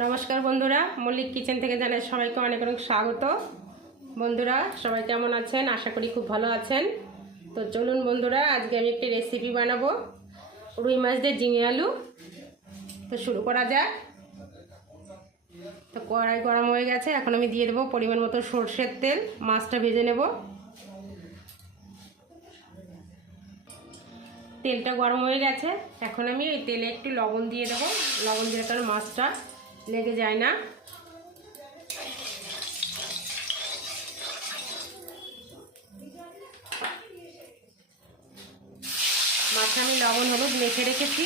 নমস্কার বন্ধুরা, মল্লিক কিচেন থেকে জানাই সবাইকে অনেক অনেক স্বাগত। বন্ধুরা, সবাই কেমন আছেন? আশা করি খুব ভালো আছেন। তো চলুন বন্ধুরা, আজকে আমি একটি রেসিপি বানাবো। রুই মাছ দিয়ে ঝিঙে আলু। তো শুরু করা যাক। তো কড়াই গরম হয়ে গেছে, এখন আমি দিয়ে দেবো পরিমাণ মতো সর্ষের তেল। মাছটা ভেজে নেব। তেলটা গরম হয়ে গেছে, এখন আমি এই তেলে একটু লবণ দিয়ে দেবো। লবণ দিয়ে কারণ মাছটা লেগে যায় না। মাছ আমি লবণ হলুদ মেখে রেখেছি।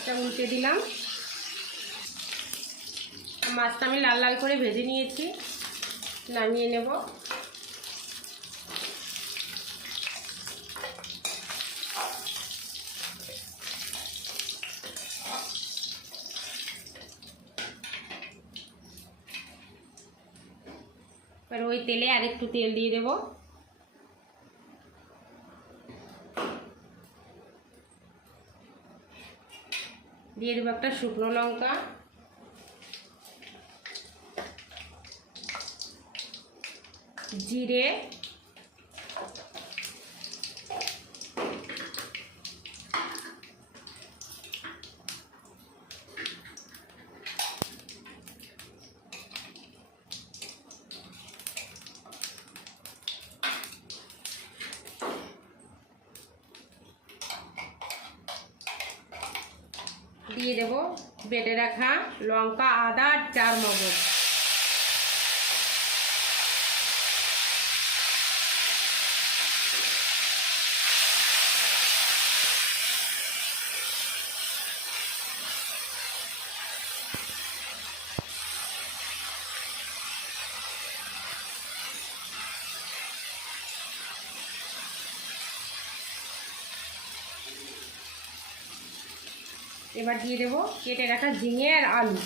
মাছটা উল্টে দিলাম। মাছটা আমি লাল লাল করে ভেজে নিয়েছি। নামিয়ে নেব। এবার ওই তেলে আর একটু তেল দিয়ে দেবো। দিয়ে দেবো একটা শুকনো লঙ্কা। জিরে দিয়ে দেবো বেটে রাখা লঙ্কা আদা আর চার মগজ। এবার দিয়ে দেবো কেটে রাখা ঝিঙে আর আলু।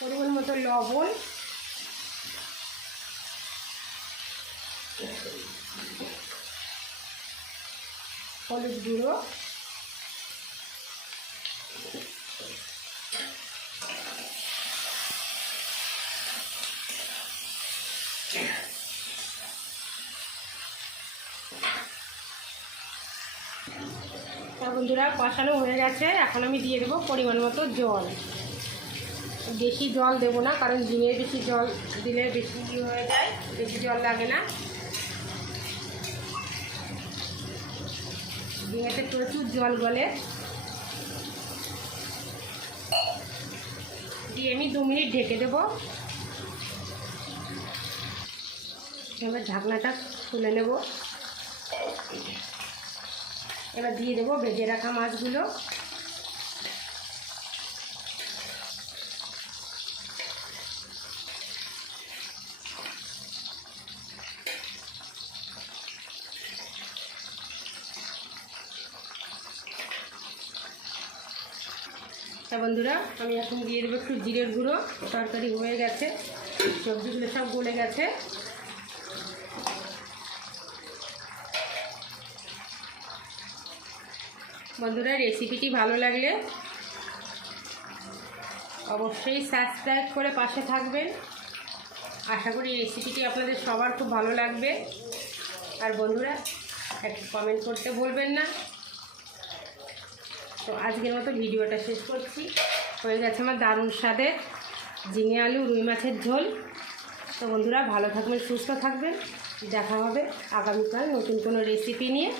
পরিমাণ মতো লবণ হলুদ গুঁড়ো। বন্ধুরা, কষানো হয়ে গেছে। এখন আমি দিয়ে দেবো পরিমাণ মতো জল। বেশি জল দেবো না, কারণ ঝিঙে বেশি জল দিলে বেশি হয়ে যায়, বেশি জল লাগে না। ঝিঙেতে প্রচুর জল গলে। দিয়ে আমি দু মিনিট ঢেকে দেব। এবার ঢাকনাটা খুলে নেব। এবার দিয়ে দেবো ভেজে রাখা মাছগুলো। তা বন্ধুরা, আমি এখন দিয়ে দেবো একটু জিরের গুঁড়ো। তরকারি হয়ে গেছে, সবজিগুলো সব গলে গেছে। বন্ধুরা রেসিপিটি ভালো লাগলে অবশ্যই সাবস্ক্রাইব করে পাশে থাকবেন। আশা করি রেসিপিটি আপনাদের সবার খুব ভালো লাগবে। আর বন্ধুরা, একটু কমেন্ট করতে বলবেন না। তো আজকের মতো ভিডিওটা শেষ করছি। হয়ে গেছে আমার দারুণ স্বাদের ঝিঙে আলু, রুই মাছের ঝোল। তো বন্ধুরা, ভালো থাকবেন, সুস্থ থাকবেন। দেখা হবে আগামীকাল নতুন কোনো রেসিপি নিয়ে।